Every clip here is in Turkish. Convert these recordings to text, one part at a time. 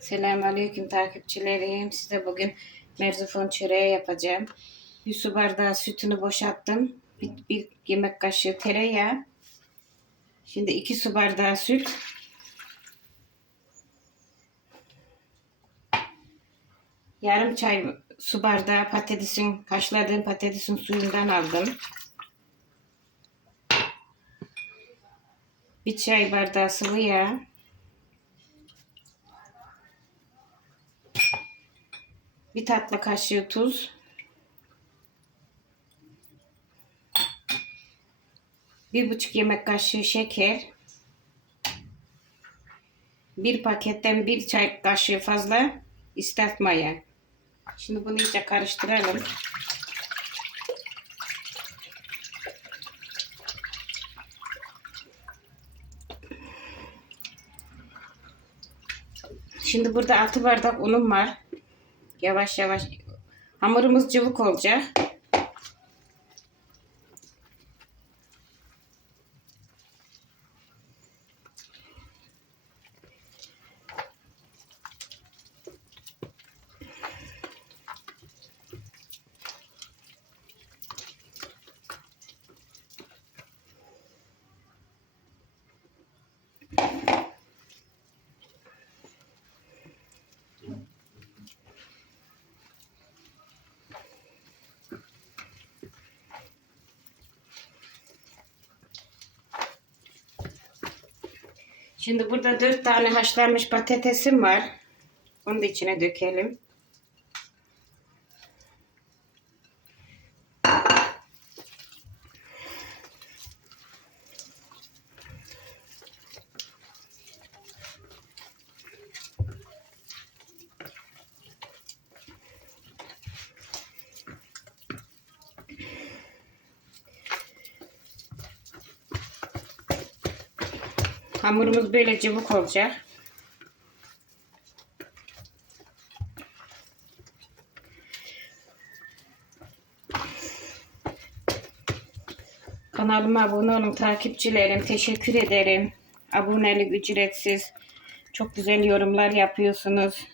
Selamünaleyküm takipçilerim. Size bugün merzifon çöreği yapacağım. Bir su bardağı sütünü boşalttım. Bir, bir yemek kaşığı tereyağı. Şimdi iki su bardağı süt. Yarım çay su bardağı patatesin, haşladığım patatesin suyundan aldım. Bir çay bardağı sıvı yağ. Bir tatlı kaşığı tuz. Bir buçuk yemek kaşığı şeker. Bir paketten bir çay kaşığı fazla istat maya. Şimdi bunu iyice karıştıralım. Şimdi burada 6 bardak unum var. Yavaş yavaş. Hamurumuz cıvık olacak. Şimdi burada 4 tane haşlanmış patatesim var. Onu da içine dökelim. Hamurumuz böyle cıvık olacak. Kanalıma abone olun takipçilerim. Teşekkür ederim. Abonelik ücretsiz. Çok güzel yorumlar yapıyorsunuz.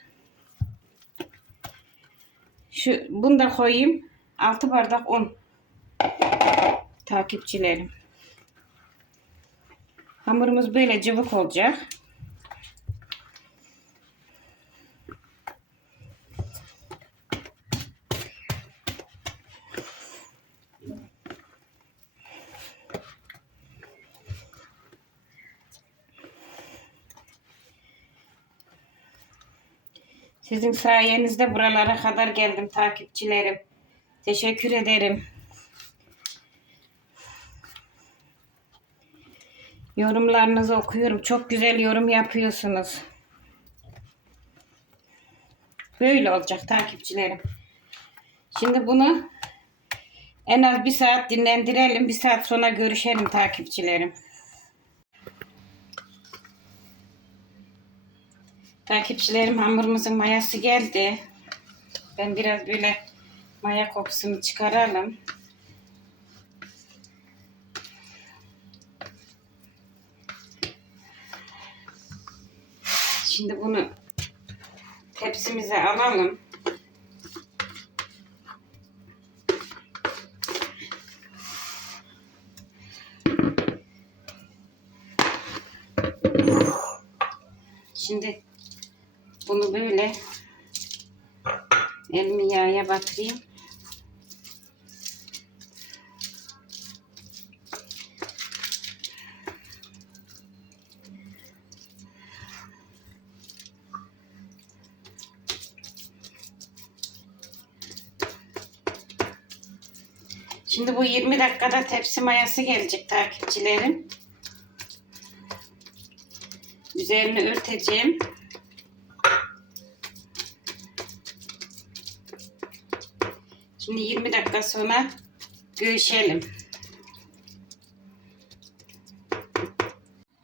Şu bunu da koyayım. 6 bardak un. Takipçilerim. Hamurumuz böyle cıvık olacak. Sizin sayenizde buralara kadar geldim takipçilerim. Teşekkür ederim. Yorumlarınızı okuyorum. Çok güzel yorum yapıyorsunuz. Böyle olacak takipçilerim. Şimdi bunu en az bir saat dinlendirelim. Bir saat sonra görüşelim takipçilerim. Takipçilerim hamurumuzun mayası geldi. Ben biraz böyle maya kokusunu çıkaralım. Şimdi bunu tepsimize alalım. Şimdi bunu böyle elimi yağa batırayım. Şimdi bu 20 dakikada tepsi mayası gelecek takipçilerim. Üzerini örteceğim. Şimdi 20 dakika sonra görüşelim.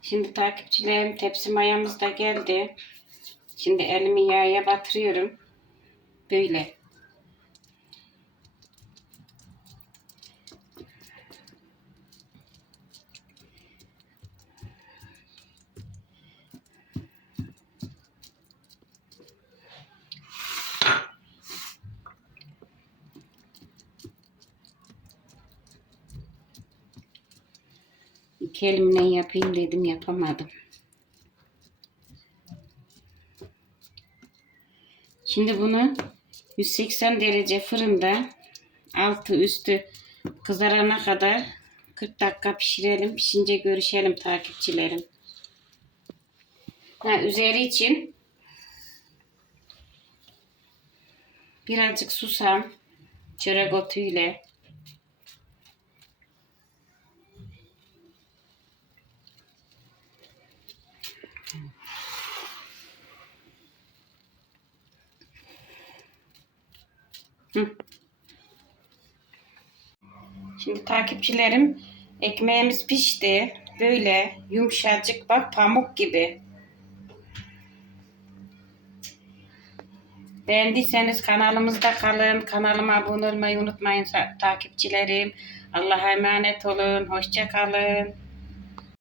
Şimdi takipçilerim tepsi mayamız da geldi. Şimdi elimi yağa batırıyorum. Böyle. Kendi elimle yapayım dedim yapamadım. Şimdi bunu 180 derece fırında altı üstü kızarana kadar 40 dakika pişirelim. Pişince görüşelim takipçilerim. Ha, üzeri için birazcık susam, çörek otuyla Şimdi takipçilerim ekmeğimiz pişti. Böyle yumuşacık bak pamuk gibi. Beğendiyseniz kanalımızda kalın. Kanalıma abone olmayı unutmayın takipçilerim. Allah'a emanet olun. Hoşça kalın.